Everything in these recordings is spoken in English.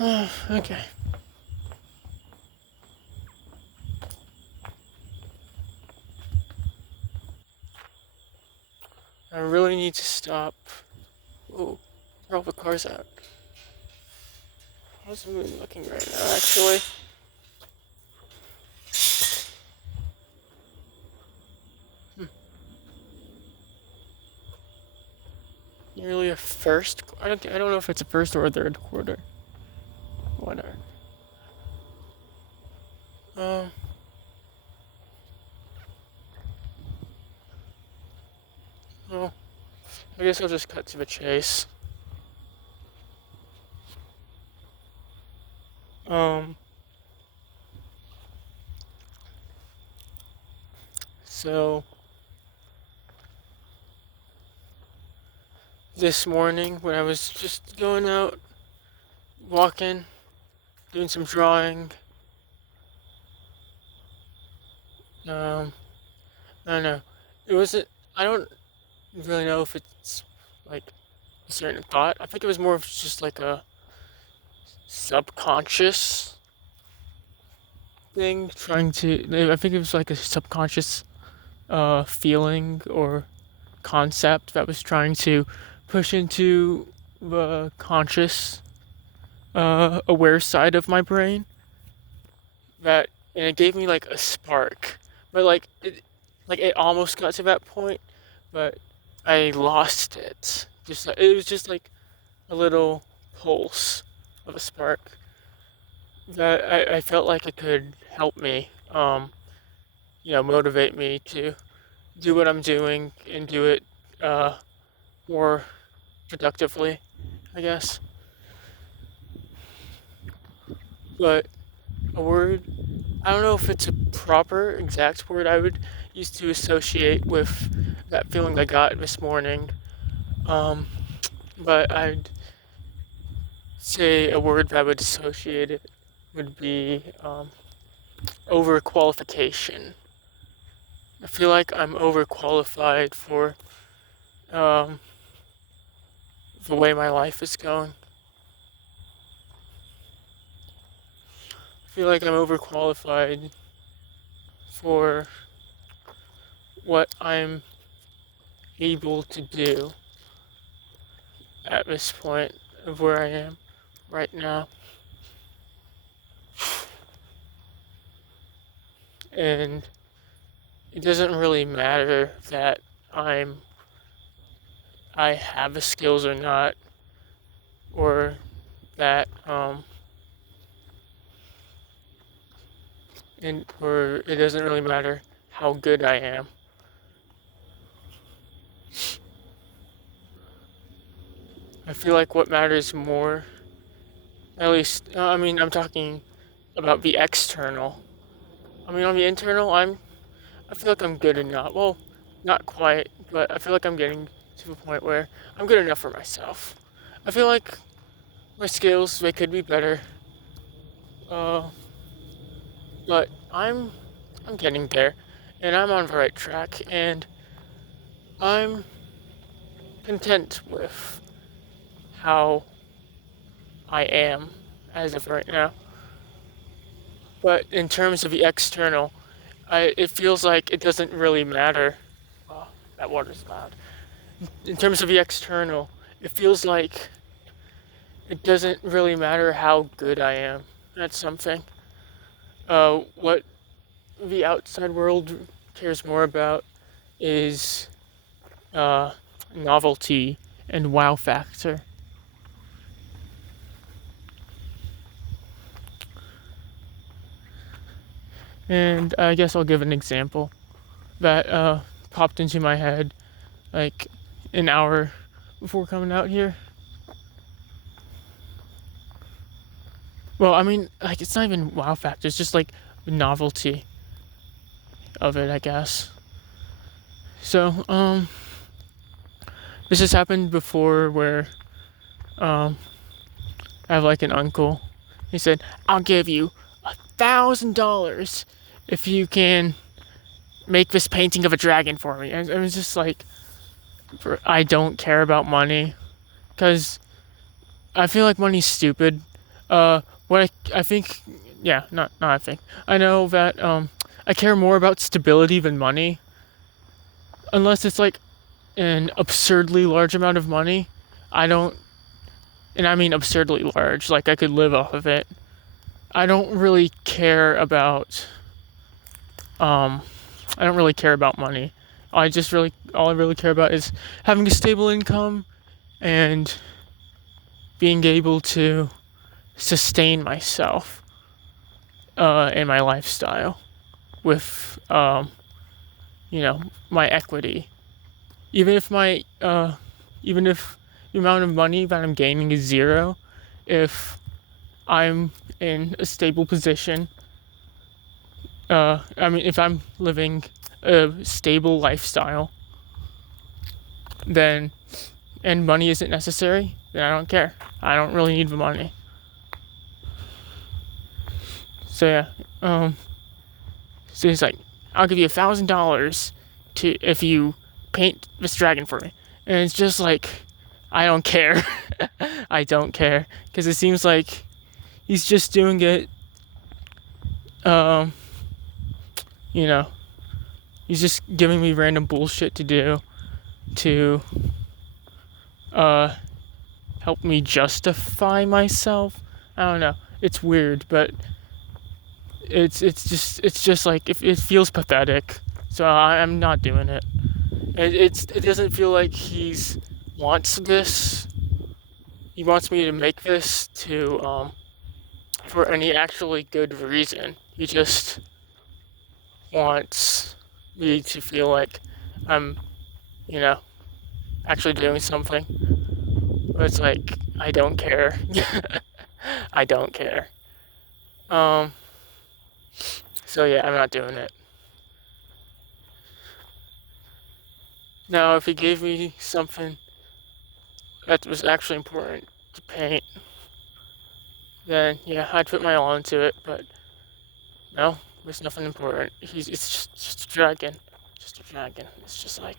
Okay. I really need to stop. Oh, where are all the cars at? How's the moon looking right now, actually? Hmm. Nearly a first. I don't know if it's a first or a third quarter. Whatever. Um. Well, I guess I'll just cut to the chase. Um. So this morning when I was just going out, walking, doing some drawing. Um. I don't know. It wasn't. I don't really know if it's like a certain thought. I think it was more of just like a subconscious thing trying to. I think it was like a subconscious feeling or concept that was trying to push into the conscious aware side of my brain, that and it gave me like a spark, but like it almost got to that point, but I lost it. Just it was just like a little pulse of a spark that I felt like it could help me, motivate me to do what I'm doing and do it uh, more productively, I guess. But a word, I don't know if it's a proper exact word I would use to associate with that feeling I got this morning. Um, but I'd say a word that would associate it would be overqualification. I feel like I'm overqualified for um, the way my life is going. I feel like I'm overqualified for what I'm able to do at this point of where I am right now. And it doesn't really matter that I'm I have the skills or not, or that and or it doesn't really matter how good I am. I feel like what matters more, at least I mean I'm talking about the external. I mean on the internal, I feel like I'm good enough. Well, not quite, but I feel like I'm getting to the point where I'm good enough for myself. I feel like my skills they could be better, uh, but I'm getting there, and I'm on the right track, and I'm content with how I am as of right now. But in terms of the external, it feels like it doesn't really matter. Oh, that water's loud. In terms of the external, it feels like it doesn't really matter how good I am at something. What the outside world cares more about is uh, novelty and wow factor. And I guess I'll give an example that popped into my head like an hour before coming out here. Well, I mean, like it's not even wow factor. It's just like novelty of it, I guess. So, this has happened before where um, I have like an uncle. He said, "I'll give you $1,000 if you can make this painting of a dragon for me." And it was just like, I don't care about money because I feel like money's stupid. What I think, yeah, not I think. I know that I care more about stability than money, unless it's like an absurdly large amount of money. I don't, and I mean absurdly large, like I could live off of it. I don't really care about um I don't really care about money. All I really care about is having a stable income and being able to sustain myself in my lifestyle with my equity. Even if my even if the amount of money that I'm gaining is zero, if I'm in a stable position, if I'm living a stable lifestyle, then and money isn't necessary, then I don't care. I don't really need the money. So yeah, so he's like, I'll give you $1,000 to if you paint this dragon for me, and it's just like, I don't care. I don't care because it seems like he's just doing it. Um, you know, he's just giving me random bullshit to do to uh help me justify myself. I don't know. It's weird, but it's just like it feels pathetic. So I'm not doing it. It doesn't feel like he's wants this. He wants me to make this to for any actually good reason. He just wants me to feel like I'm, you know, actually doing something. But it's like I don't care. I don't care. Um. So yeah, I'm not doing it. Now, if he gave me something that was actually important to paint, then yeah, I'd put my all into it. But no, there's nothing important. It's just a dragon, just a dragon. It's just like,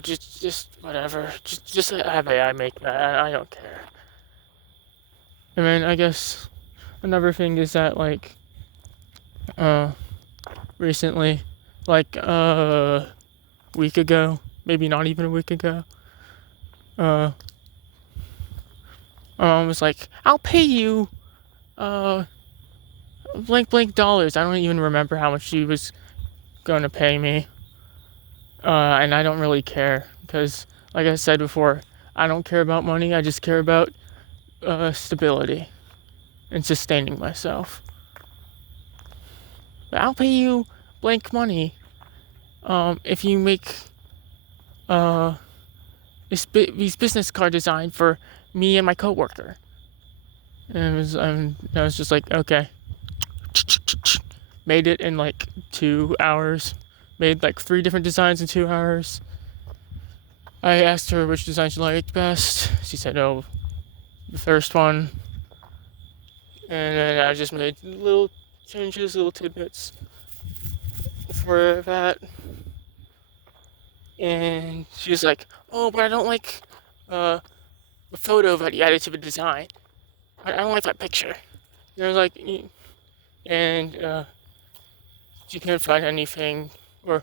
just whatever. Just have AI make that. I don't care. I mean, I guess another thing is that like, uh, recently, like week ago, maybe not even a week ago, uh, my mom was like, "I'll pay you, uh, blank blank dollars." I don't even remember how much she was gonna pay me, and I don't really care because, like I said before, I don't care about money. I just care about stability and sustaining myself. But I'll pay you blank money, if you make uh these business card design for me and my coworker. And I was just like, okay. Made it in like 2 hours. Made like 3 different designs in 2 hours. I asked her which design she liked best. She said, "Oh, the first one." And then I just made little changes, little tidbits for that. And she was like, "Oh, but I don't like the photo that you added to the design. I don't like that picture." And I was like, and she couldn't find anything, or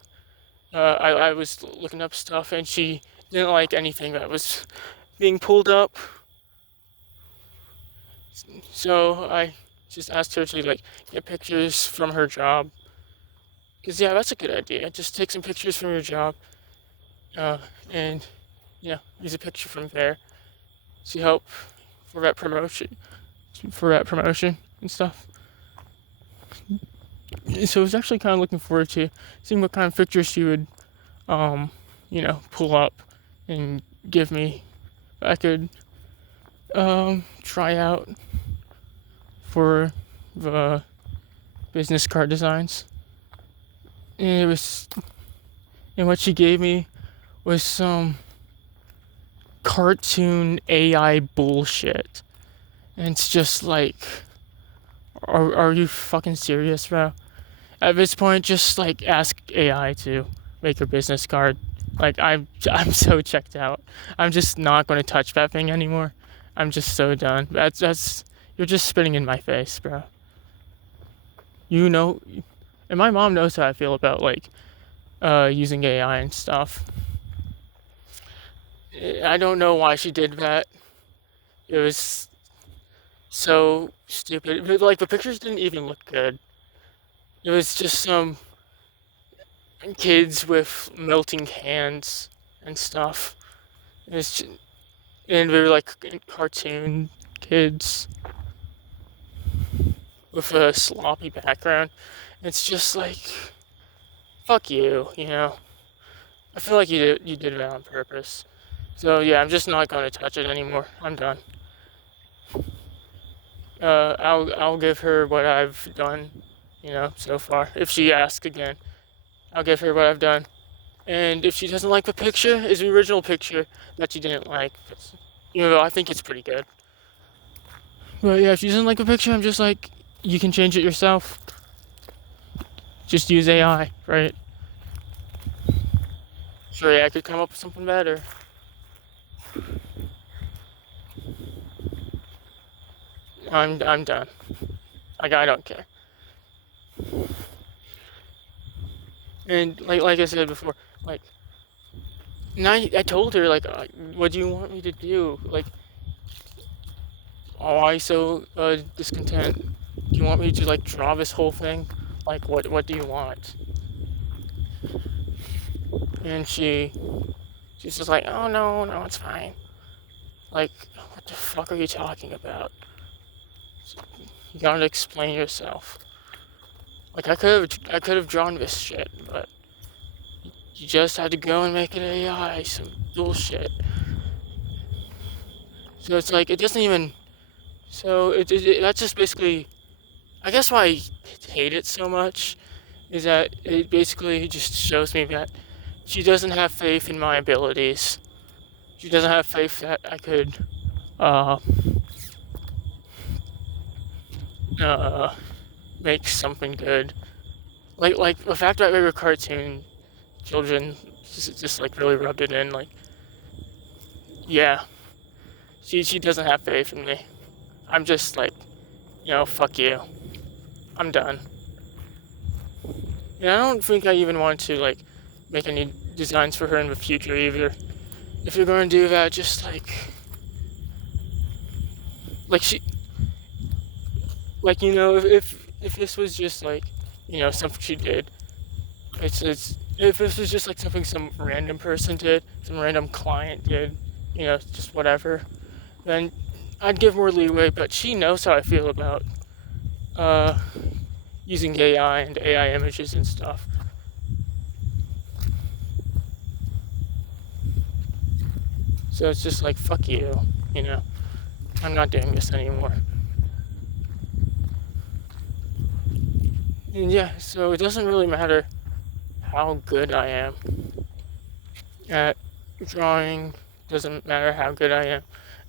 I was looking up stuff, and she didn't like anything that was being pulled up. So I just asked her to like get pictures from her job. Cause yeah, that's a good idea. Just take some pictures from your job, uh, and use a picture from there to help for that promotion, and stuff. So I was actually kind of looking forward to seeing what kind of pictures she would, pull up and give me. I could try out for the business card designs. And what she gave me was some cartoon AI bullshit. And it's just like, are you fucking serious, bro? At this point, just like ask AI to make your business card. Like I'm so checked out. I'm just not going to touch that thing anymore. I'm just so done. That's you're just spitting in my face, bro. You know, and my mom knows how I feel about like using AI and stuff. I don't know why she did that. It was so stupid. But, like the pictures didn't even look good. It was just some kids with melting hands and stuff. It was just, and they were like cartoon kids with a sloppy background. It's just like fuck you, you know. I feel like you did it on purpose. So yeah, I'm just not gonna touch it anymore. I'm done. I'll give her what I've done, so far. If she asks again, I'll give her what I've done. And if she doesn't like the picture, is the original picture that she didn't like. Even though I think it's pretty good. But yeah, if she doesn't like the picture, I'm just like, you can change it yourself. Just use AI, right? Sure, yeah, I could come up with something better. I'm done. Like I don't care. And like I said before, like now I told her like, what do you want me to do? Like, why so discontent? Do you want me to like draw this whole thing? Like, what do you want? And she's just like, oh no, no, it's fine. Like, what the fuck are you talking about? You gotta explain yourself. Like I could have drawn this shit, but you just had to go and make it AI, some bullshit. So it's like it doesn't even. So that's just basically. I guess why I hate it so much is that it basically just shows me that she doesn't have faith in my abilities. She doesn't have faith that I could uh, uh, make something good. Like the fact that we were cartoon children just like really rubbed it in. Like, yeah, she doesn't have faith in me. I'm just like, fuck you. I'm done. And I don't think I even want to like make any designs for her in the future either. If you're going to do that, just like she like if this was just like something she did, it's if this was just like something some random person did, some random client did, just whatever, then I'd give more leeway. But she knows how I feel about uh using AI and AI images and stuff. So it's just like fuck you, you know. I'm not doing this anymore. And yeah, so it doesn't really matter how good I am at drawing, doesn't matter how good I am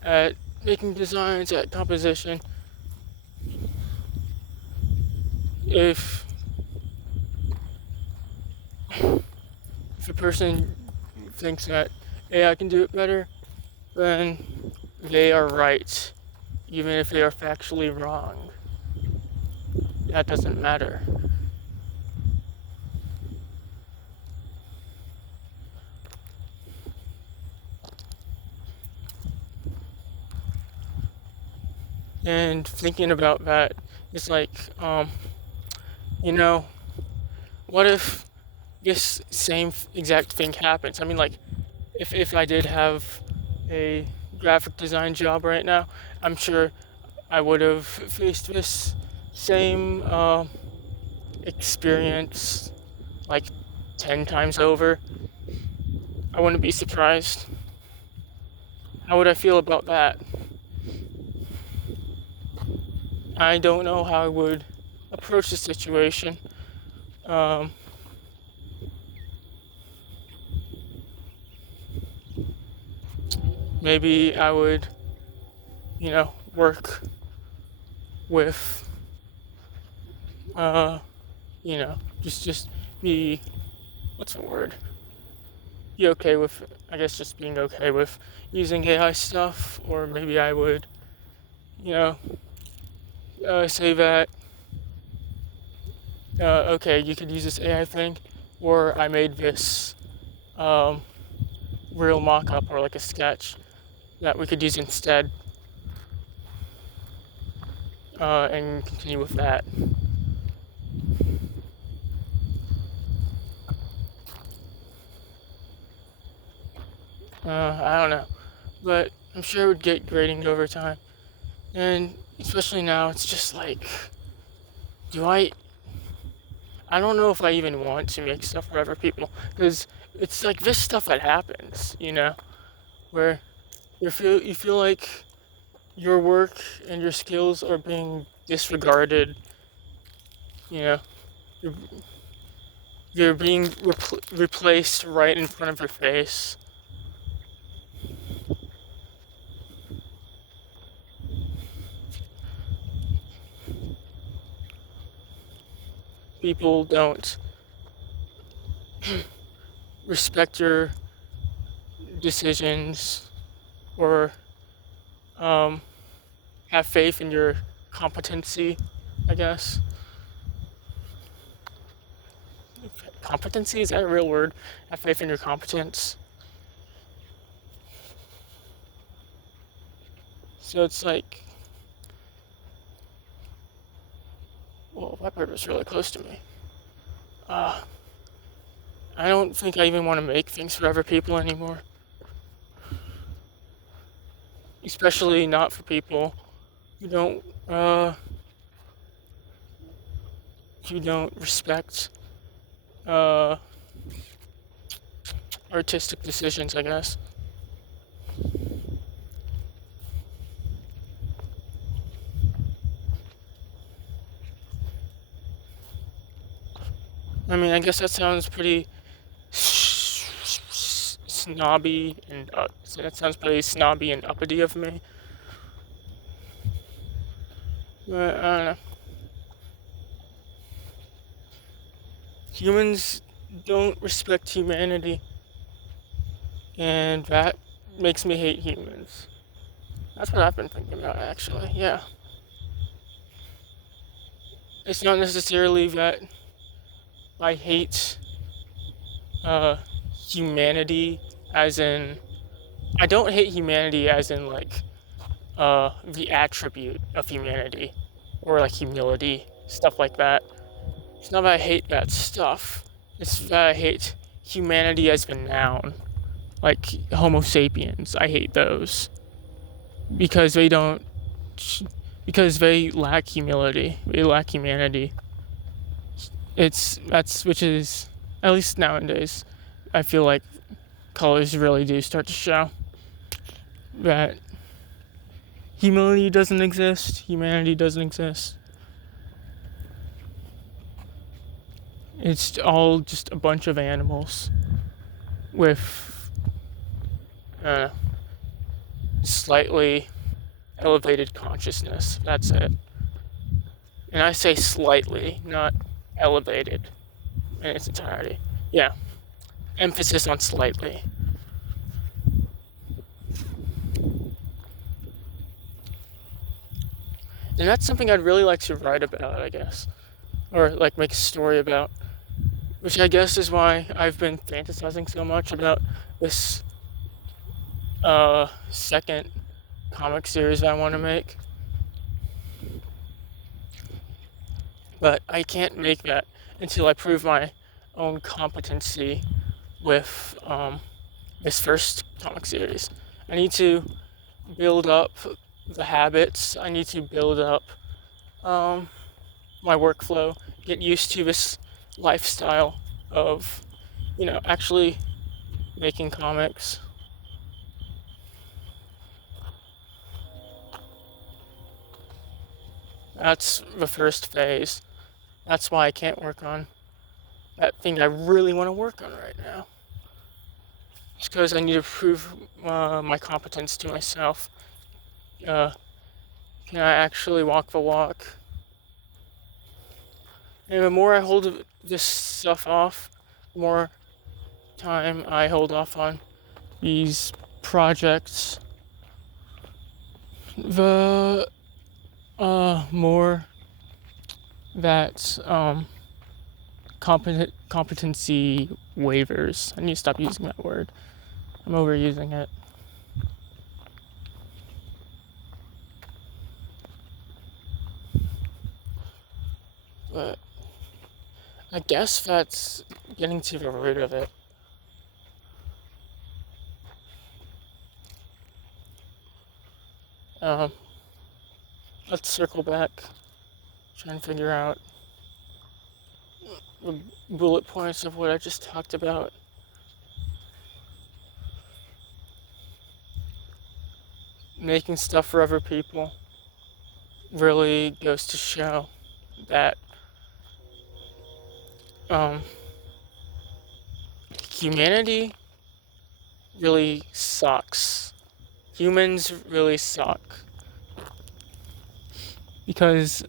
at making designs, at composition. If if a person thinks that AI can do it better, then they are right, even if they are factually wrong. That doesn't matter. And thinking about that is like, you know, what if this same exact thing happens? I mean, like, if I did have a graphic design job right now, I'm sure I would have faced this same experience like 10 times over. I wouldn't be surprised. How would I feel about that? I don't know how I would approach the situation. Um, Maybe I would, work with, just be, what's the word? be okay with, I guess, just being okay with using AI stuff, or maybe I would, you know, say that, okay, you could use this AI thing, or I made this um, real mock-up or like a sketch that we could use instead, and continue with that. I don't know, but I'm sure it would get grading over time, and especially now, it's just like, do I don't know if I even want to make stuff for other people, because it's like this stuff that happens, where you feel like your work and your skills are being disregarded. You know, you're, you're being replaced right in front of your face. People don't respect your decisions or um, have faith in your competency, I guess. Competency, is that a real word? Have faith in your competence. So it's like, whoa, that bird was really close to me. Uh, I don't think I even want to make things for other people anymore. Especially not for people who don't respect uh, artistic decisions, I guess. I mean, I guess that sounds pretty snobby and so that sounds pretty snobby and uppity of me. But I don't know. Humans don't respect humanity, and that makes me hate humans. That's what I've been thinking about, actually. Yeah. It's not necessarily that I hate uh, humanity, as in, I don't hate humanity as in like the attribute of humanity or like humility, stuff like that. It's not that I hate that stuff. It's that I hate humanity as the noun, like Homo sapiens. I hate those because they don't, because they lack humility. They lack humanity. That's which is, at least nowadays, I feel like colors really do start to show that humility doesn't exist, humanity doesn't exist. It's all just a bunch of animals with uh, slightly elevated consciousness. That's it. And I say slightly, not elevated in its entirety. Yeah, emphasis on slightly. And that's something I'd really like to write about, I guess. Or like make a story about. Which I guess is why I've been fantasizing so much about this second comic series I want to make. But I can't make that until I prove my own competency with this first comic series. I need to build up the habits. I need to build up um, my workflow, get used to this lifestyle of, actually making comics. That's the first phase. That's why I can't work on that thing I really want to work on right now. It's because I need to prove my competence to myself. Uh, can I actually walk the walk? And the more I hold this stuff off, the more time I hold off on these projects, the more that competency waivers. I need to stop using that word. I'm overusing it. But I guess that's getting to the root of it. Um, let's circle back, try and figure out the bullet points of what I just talked about. Making stuff for other people really goes to show that humanity really sucks. Humans really suck. Because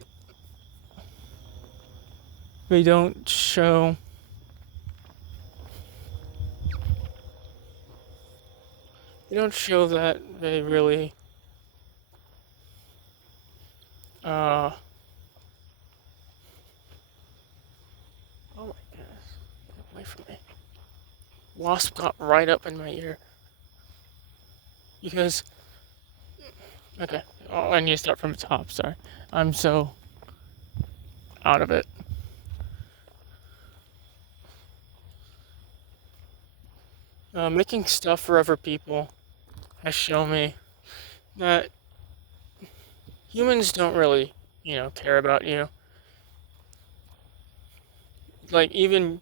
they don't show that they really oh my goodness, get away from me. Wasp got right up in my ear. Because okay, I need to start from the top, sorry. I'm so out of it. Making stuff for other people has shown me that humans don't really, care about you. Like, even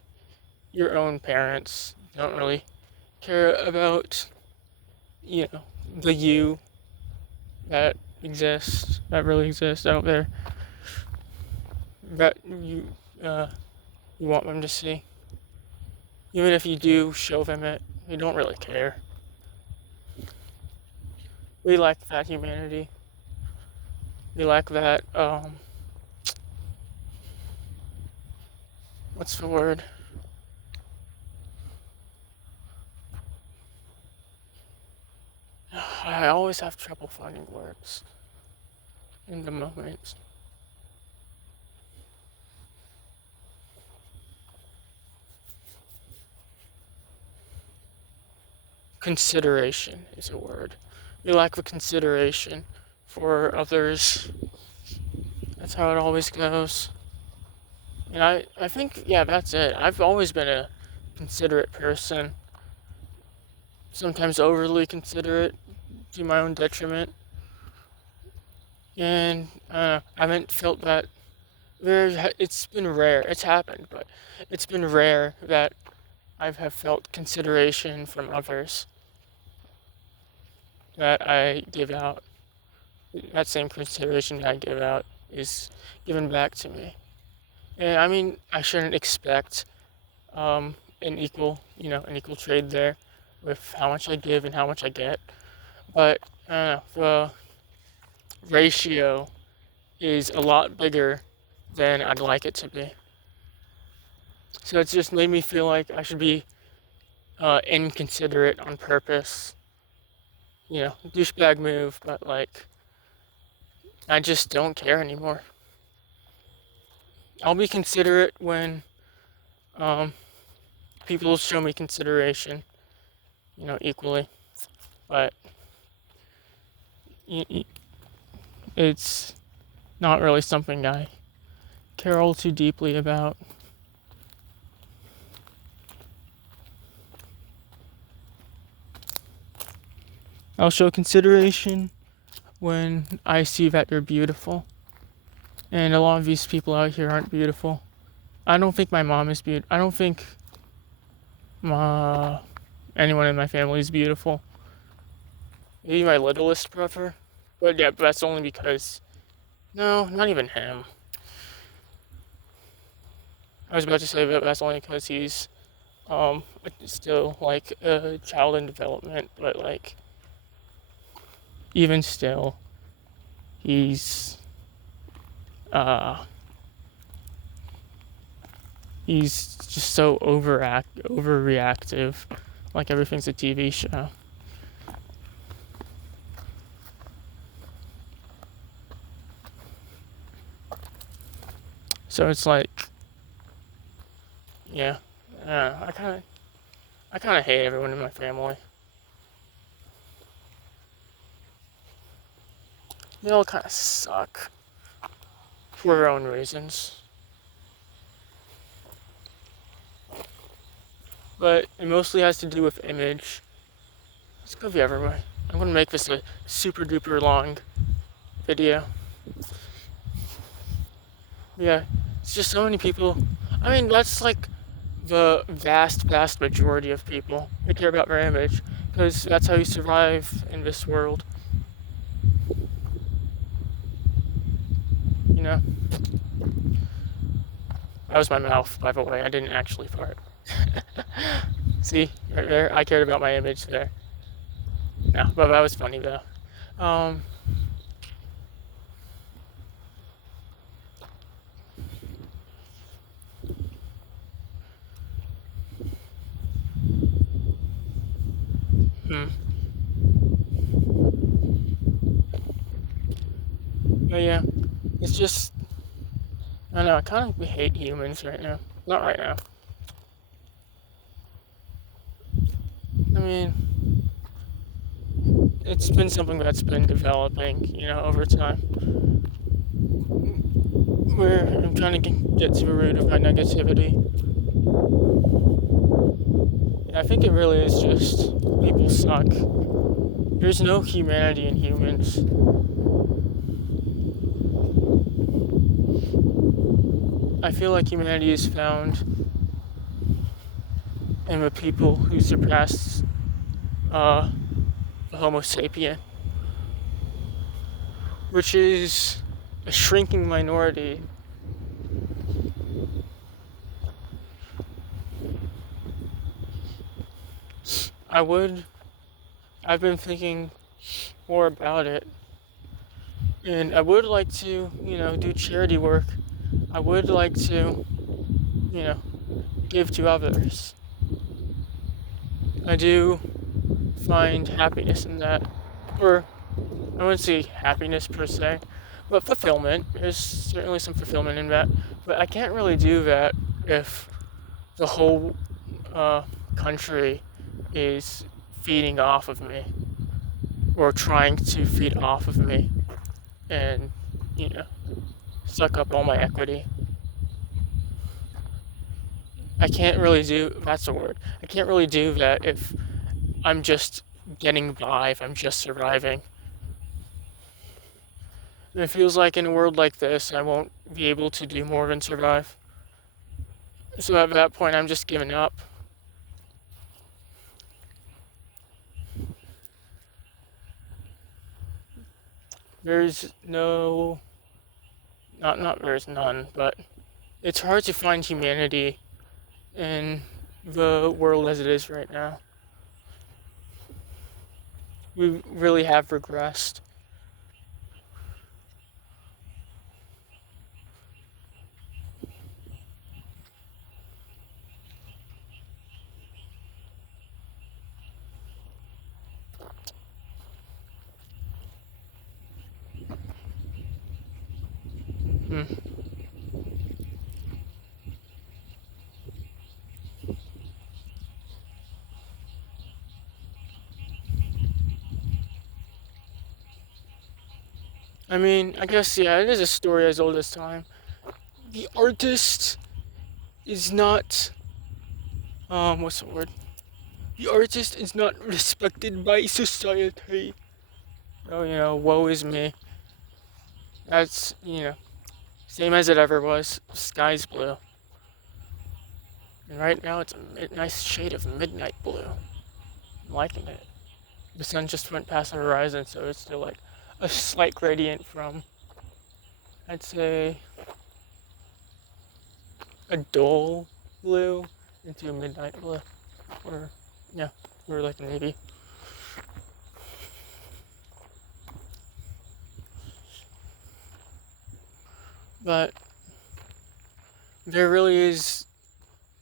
your own parents don't really care about, the you that really exists out there, that you want them to see. Even if you do show them it, they don't really care. We lack that humanity. We lack that, what's the word? I always have trouble finding words in the moment. Consideration is a word. We lack the consideration for others. That's how it always goes. And I think, yeah, that's it. I've always been a considerate person. Sometimes overly considerate to my own detriment. And I haven't felt that it's been rare. It's happened, but it's been rare that I have felt consideration from others that I give out. That same consideration that I give out is given back to me. And I mean, I shouldn't expect an equal trade there with how much I give and how much I get. But the ratio is a lot bigger than I'd like it to be. So it's just made me feel like I should be inconsiderate on purpose. Douchebag move, but like, I just don't care anymore. I'll be considerate when people show me consideration, equally. But it's not really something I care all too deeply about. I'll show consideration when I see that they're beautiful. And a lot of these people out here aren't beautiful. I don't think my mom is beautiful. I don't think anyone in my family is beautiful. Maybe my littlest brother. But yeah, that's only because... No, not even him. I was about to say that that's only because he's still like a child in development, but like, even still, he's he's just so overreactive, like everything's a TV show. So it's like, yeah, I kind of hate everyone in my family. They all kind of suck for their own reasons. But it mostly has to do with image. It's gonna be everywhere. I'm gonna make this a super duper long video. Yeah, it's just so many people. I mean, that's like the vast majority of people who care about their image, because that's how you survive in this world. You know? That was my mouth, by the way. I didn't actually fart. See, right there, I cared about my image there. No, but that was funny though. Um, hmm. But yeah, it's just, I don't know, I kind of hate humans right now. Not right now. I mean, it's been something that's been developing, over time. Where I'm trying to get to the root of my negativity. And I think it really is just people suck. There's no humanity in humans. I feel like humanity is found in the people who surpassed the Homo sapien, which is a shrinking minority. I've been thinking more about it, and I would like to, do charity work. I would like to, give to others. I do find happiness in that. Or, I wouldn't say happiness per se, but fulfillment. There's certainly some fulfillment in that. But I can't really do that if the whole country is feeding off of me, or trying to feed off of me, and, you know, suck up all my equity. I can't really do, that's a word. I can't really do that if I'm just getting by, if I'm just surviving. And it feels like in a world like this, I won't be able to do more than survive. So at that point, I'm just giving up. There's no, not there's none, but it's hard to find humanity in the world as it is right now. We really have regressed. Hmm. I mean, I guess, yeah, it is a story as old as time. The artist is not, what's the word? The artist is not respected by society. Oh, woe is me. That's, same as it ever was. Sky's blue. And right now it's a nice shade of midnight blue. I'm liking it. The sun just went past the horizon, so it's still like a slight gradient from, I'd say, a dull blue into a midnight blue. Or, yeah, or like navy. But there really is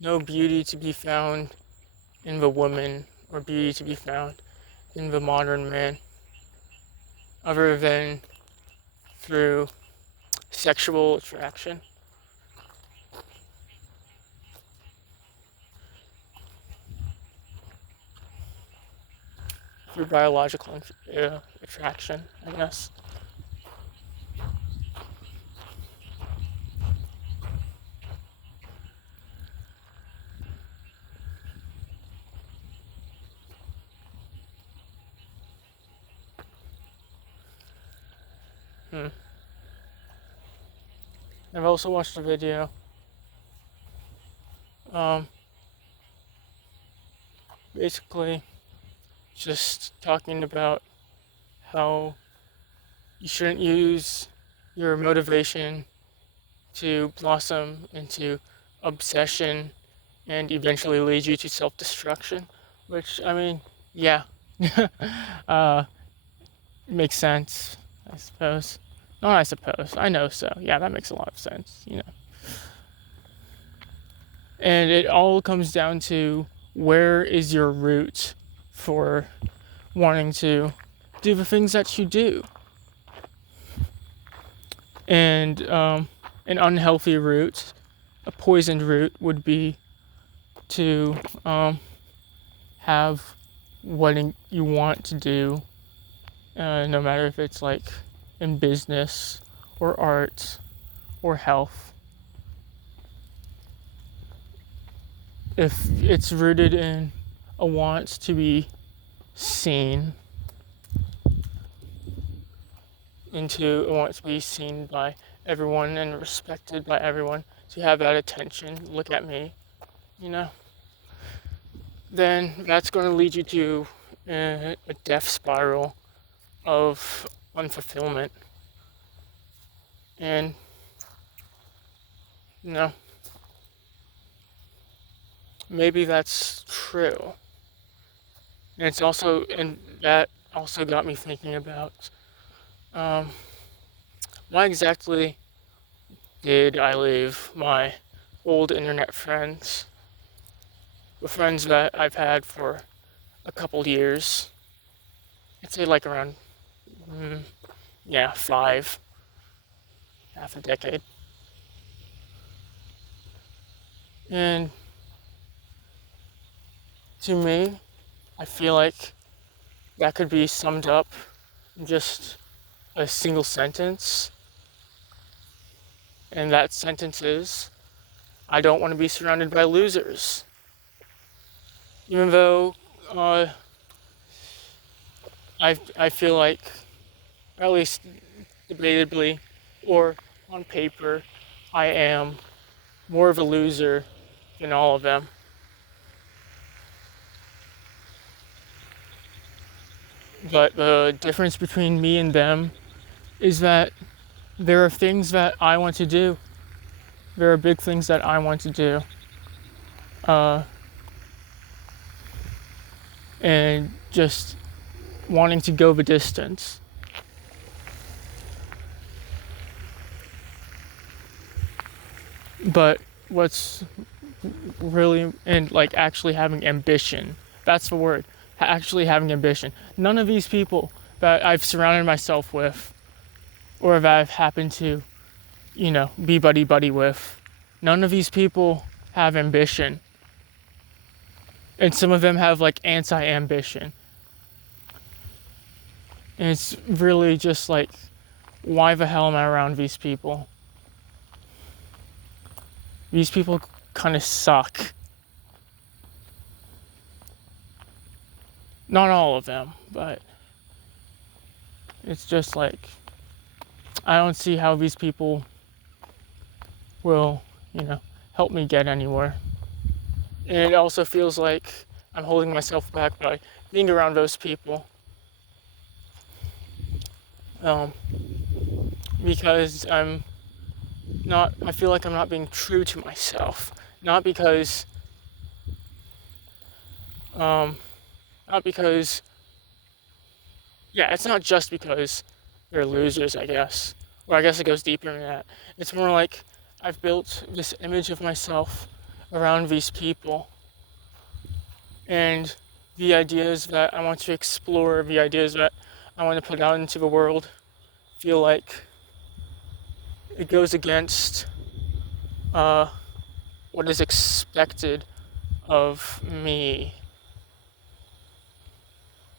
no beauty to be found in the woman or beauty to be found in the modern man other than through sexual attraction, through biological attraction, I guess. Hmm. I've also watched a video, um, basically just talking about how you shouldn't use your motivation to blossom into obsession and eventually lead you to self-destruction. Which, I mean, yeah, uh, makes sense, I suppose. Not I suppose, I know so. Yeah, that makes a lot of sense. And it all comes down to where is your root for wanting to do the things that you do. And an unhealthy root, a poisoned root, would be to have what you want to do, no matter if it's like in business or art or health. If it's rooted in a want to be seen, into a want to be seen by everyone and respected by everyone, to have that attention, look at me, you know, then that's going to lead you to a death spiral of unfulfillment. And, you know, maybe that's true. And that also got me thinking about why exactly did I leave my old internet friends, the friends that I've had for a couple years. I'd say like around, five, half a decade. And to me, I feel like that could be summed up in just a single sentence. And that sentence is, I don't want to be surrounded by losers. Even though I feel like, or at least debatably, or on paper, I am more of a loser than all of them. But the difference between me and them is that there are things that I want to do. There are big things that I want to do. Uh, and just wanting to go the distance. But what's really, and like actually having ambition, that's the word, actually having ambition. None of these people that I've surrounded myself with, or that I've happened to, be buddy buddy with, none of these people have ambition. And some of them have like anti-ambition. And it's really just like, why the hell am I around these people? These people kind of suck. Not all of them, but it's just like, I don't see how these people will, help me get anywhere. And it also feels like I'm holding myself back by being around those people. Because I feel like I'm not being true to myself. Not because, not because, it's not just because they're losers, I guess. Or I guess it goes deeper than that. It's more like I've built this image of myself around these people. And the ideas that I want to explore, the ideas that I want to put out into the world, feel like it goes against what is expected of me,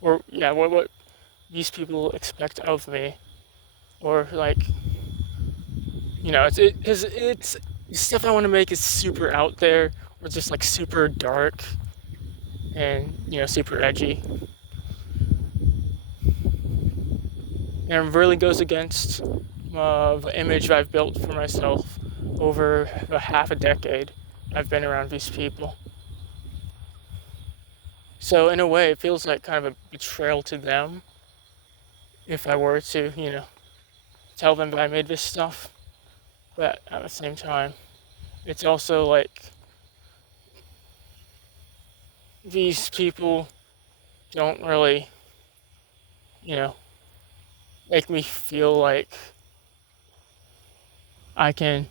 or yeah, what these people expect of me, or like, because it's stuff I want to make is super out there, or just like super dark and super edgy, and it really goes against the image that I've built for myself over a half a decade. I've been around these people. So in a way, it feels like kind of a betrayal to them if I were to, tell them that I made this stuff. But at the same time, it's also like these people don't really, you know, make me feel like I can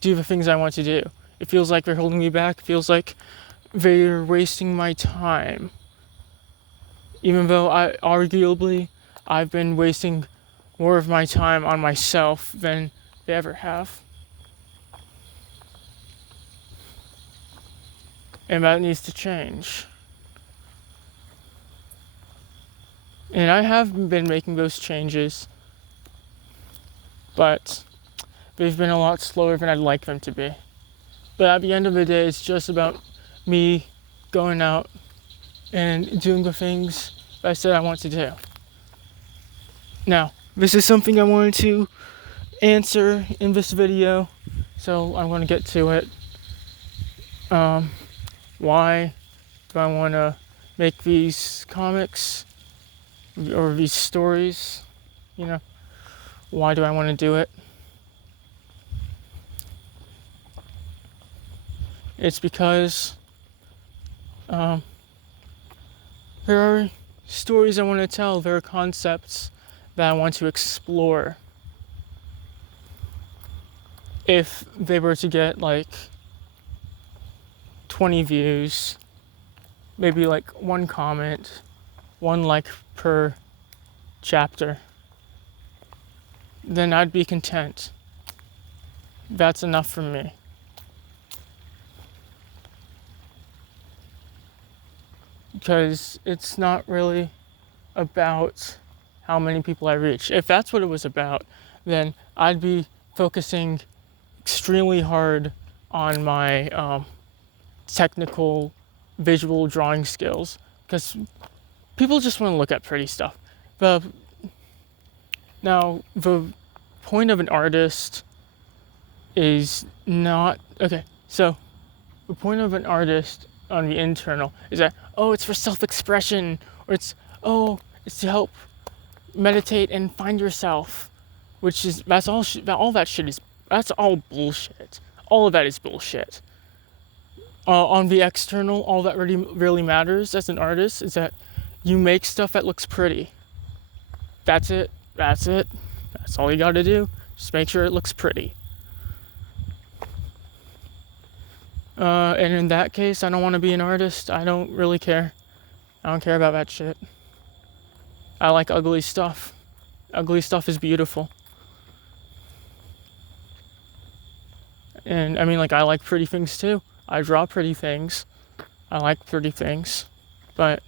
do the things I want to do. It feels like they're holding me back. It feels like they're wasting my time. Even though I've been wasting more of my time on myself than they ever have. And that needs to change. And I have been making those changes, but they've been a lot slower than I'd like them to be. But at the end of the day, it's just about me going out and doing the things I said I want to do. Now, this is something I wanted to answer in this video, so I'm going to get to it. Why do I want to make these comics or these stories? Why do I want to do it? It's because there are stories I want to tell, there are concepts that I want to explore. If they were to get like 20 views, maybe like one comment, one like per chapter, then I'd be content. That's enough for me. Because it's not really about how many people I reach. If that's what it was about, then I'd be focusing extremely hard on my technical visual drawing skills, because people just want to look at pretty stuff. Now, the point of an artist is not... Okay, so the point of an artist on the internal is that, it's for self-expression, or it's to help meditate and find yourself, which is, that's all bullshit. All of that is bullshit. On the external, all that really matters as an artist is that you make stuff that looks pretty. That's it. That's all you gotta do. Just make sure it looks pretty. And in that case, I don't want to be an artist. I don't really care. I don't care about that shit. I like ugly stuff. Ugly stuff is beautiful. And I mean, like, I like pretty things too. I draw pretty things. I like pretty things. But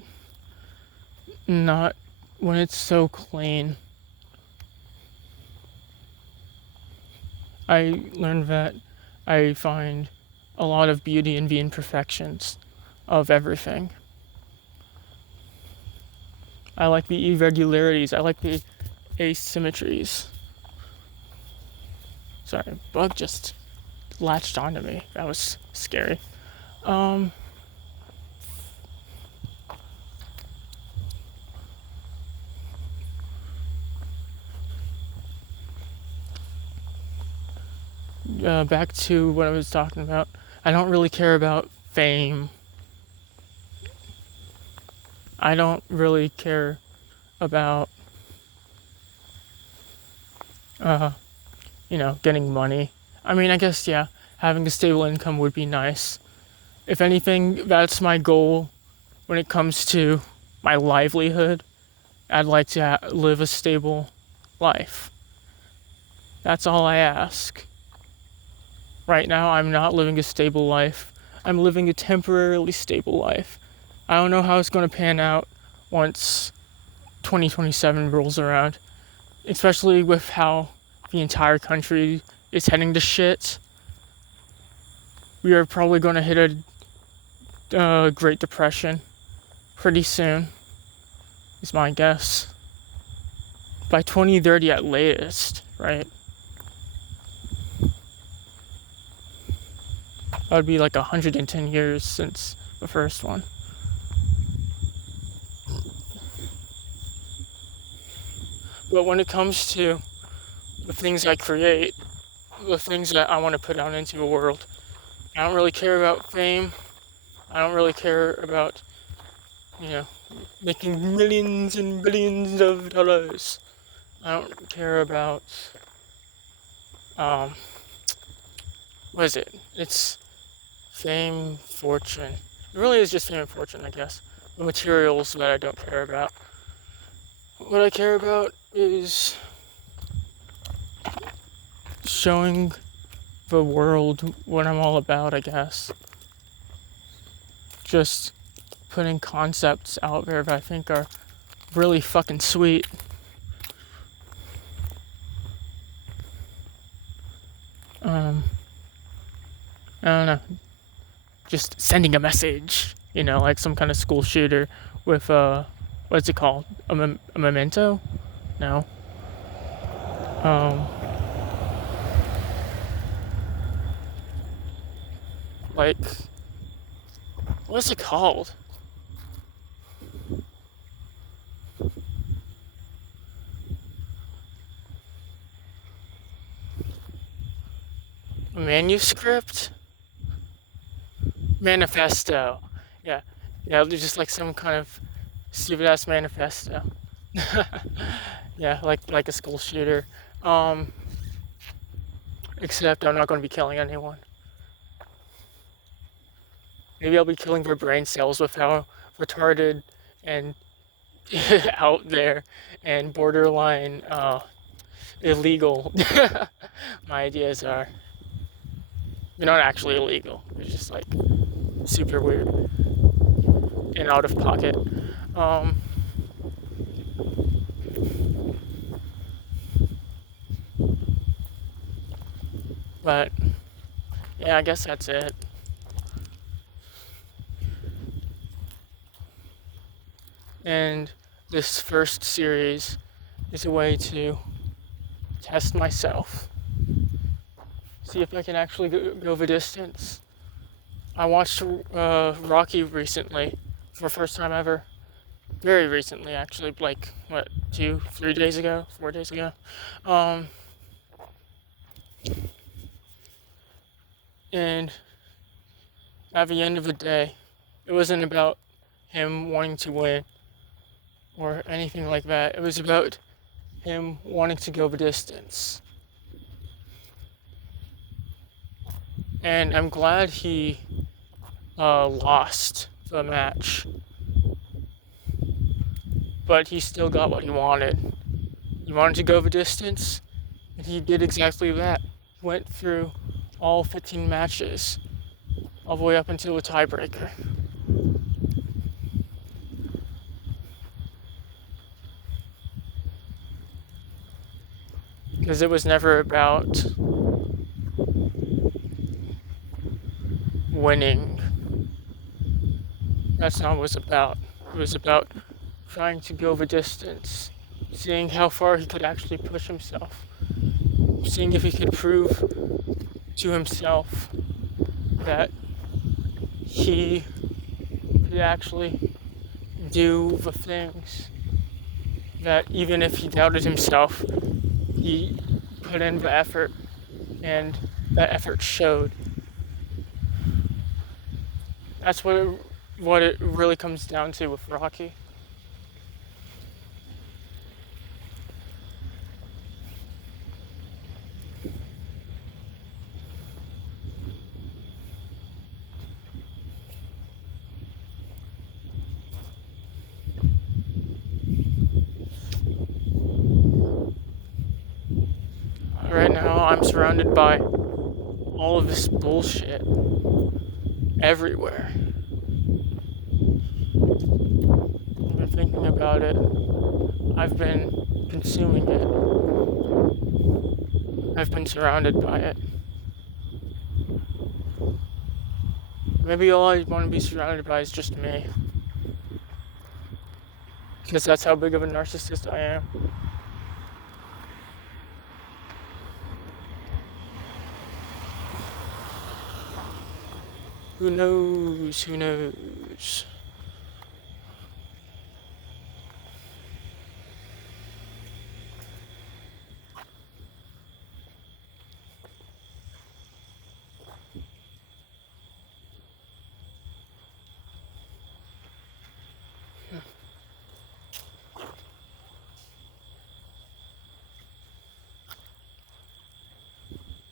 not when it's so clean. I learned that I find a lot of beauty in the imperfections of everything. I like the irregularities. I like the asymmetries. Sorry, bug just latched onto me. That was scary. Back to what I was talking about. I don't really care about fame. I don't really care about, getting money. I mean, I guess, yeah, having a stable income would be nice, If anything, that's my goal when it comes to my livelihood. I'd like to live a stable life. That's all I ask. Right now, I'm not living a stable life. I'm living a temporarily stable life. I don't know how it's going to pan out once 2027 rolls around, especially with how the entire country is heading to shit. We are probably going to hit a Great Depression pretty soon, is my guess. By 2030 at latest, right? That would be like 110 years since the first one. But when it comes to the things I create, the things that I want to put out into the world, I don't really care about fame. I don't really care about, you know, making millions and billions of dollars. I don't care about, what is it? It's fame, fortune. It really is just fame and fortune, I guess. The materials that I don't care about. What I care about is showing the world what I'm all about, I guess. Just putting concepts out there that I think are really fucking sweet. I don't know. Just sending a message, like some kind of school shooter with what's it called? A memento? No. Um, like, what's it called? A manuscript? Manifesto. Yeah. Yeah, just like some kind of stupid ass manifesto. Yeah, like a school shooter. Um, except I'm not going to be killing anyone. Maybe I'll be killing their brain cells with how retarded and out there and borderline illegal my ideas are. They're not actually illegal. They're just like super weird and out of pocket. Um, but yeah, I guess that's it. And this first series is a way to test myself, see if I can actually go the distance. I watched Rocky recently for the first time ever. Very recently, actually, like what, 3 days ago, 4 days ago. Um, and at the end of the day, it wasn't about him wanting to win or anything like that. It was about him wanting to go the distance. And I'm glad he lost the match. But he still got what he wanted. He wanted to go the distance, and he did exactly that. He went through all 15 matches, all the way up until a tiebreaker. Because it was never about winning. That's not what it was about. It was about trying to go the distance, seeing how far he could actually push himself, seeing if he could prove to himself that he could actually do the things that even if he doubted himself, he put in the effort, and that effort showed. That's what it really comes down to with Rocky. Right now, I'm surrounded by all of this bullshit everywhere. I've been thinking about it. I've been consuming it. I've been surrounded by it. Maybe all I want to be surrounded by is just me. Because that's how big of a narcissist I am. Who knows? Who knows?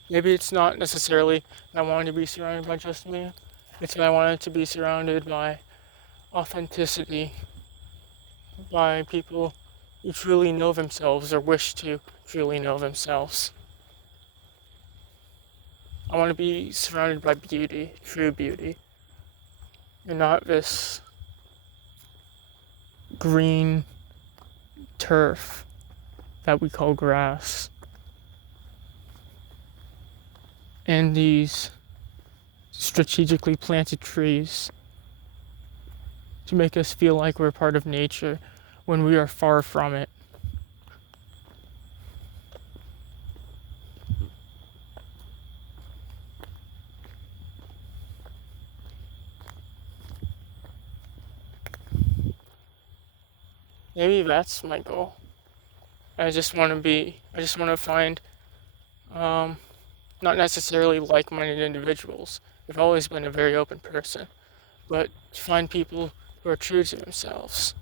Maybe it's not necessarily that I wanted to be surrounded by just me. It's that I wanted to be surrounded by authenticity, by people who truly know themselves or wish to truly know themselves. I want to be surrounded by beauty, true beauty, and not this green turf that we call grass. And these strategically planted trees to make us feel like we're part of nature when we are far from it. Maybe that's my goal. I just want to find, not necessarily like-minded individuals. I've always been a very open person, but to find people who are true to themselves.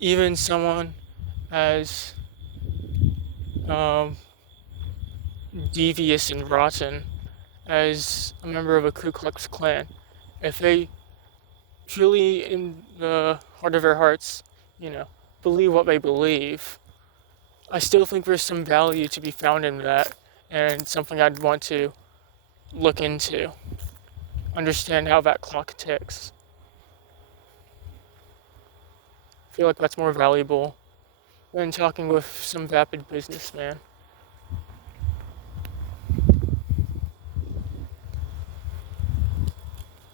Even someone as devious and rotten as a member of a Ku Klux Klan, if they truly, in the heart of their hearts, believe what they believe, I still think there's some value to be found in that, and something I'd want to look into, understand how that clock ticks. I feel like that's more valuable than talking with some vapid businessman.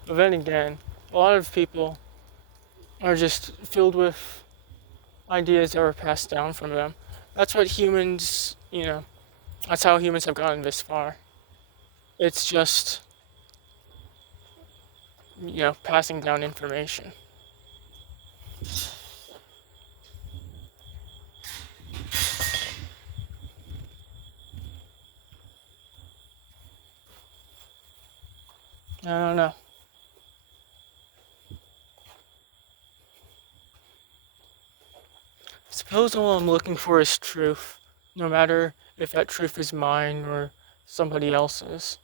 But then again, a lot of people are just filled with ideas that were passed down from them. That's what humans, that's how humans have gotten this far. It's just, passing down information. I don't know. Suppose all I'm looking for is truth, no matter if that truth is mine or somebody else's.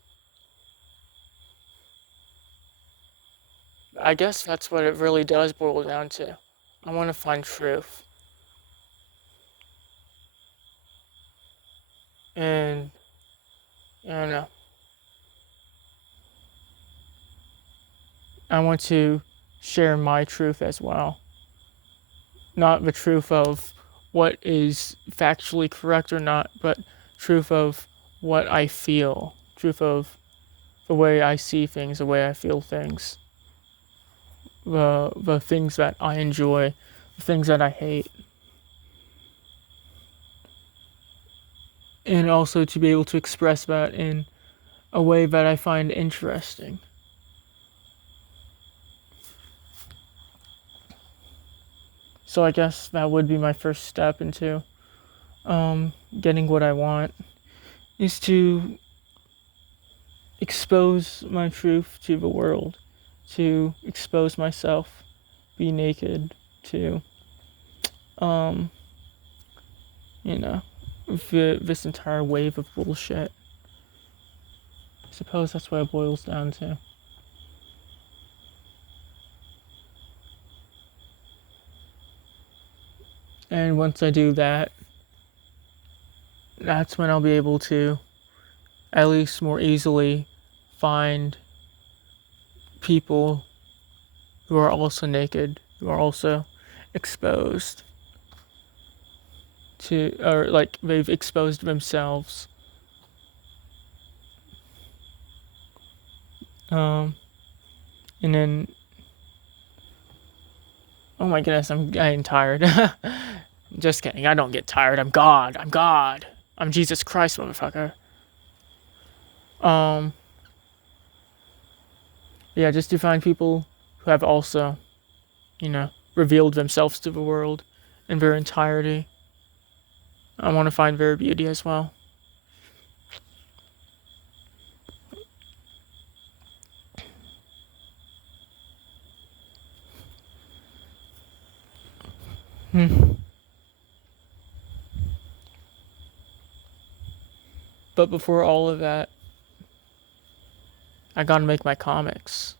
I guess that's what it really does boil down to. I want to find truth. And, I don't know. I want to share my truth as well. Not the truth of what is factually correct or not, but truth of what I feel, truth of the way I see things, the way I feel things, the things that I enjoy, the things that I hate. And also to be able to express that in a way that I find interesting. So I guess that would be my first step into getting what I want, is to expose my truth to the world, to expose myself, be naked, to, this entire wave of bullshit. I suppose that's what it boils down to. And once I do that, that's when I'll be able to at least more easily find people who are also naked, who are also exposed to, or like they've exposed themselves. And then, oh my goodness, I'm getting tired. Just kidding. I don't get tired. I'm God. I'm God. I'm Jesus Christ, motherfucker. Yeah, just to find people who have also, revealed themselves to the world in their entirety. I want to find their beauty as well. But before all of that, I gotta make my comics.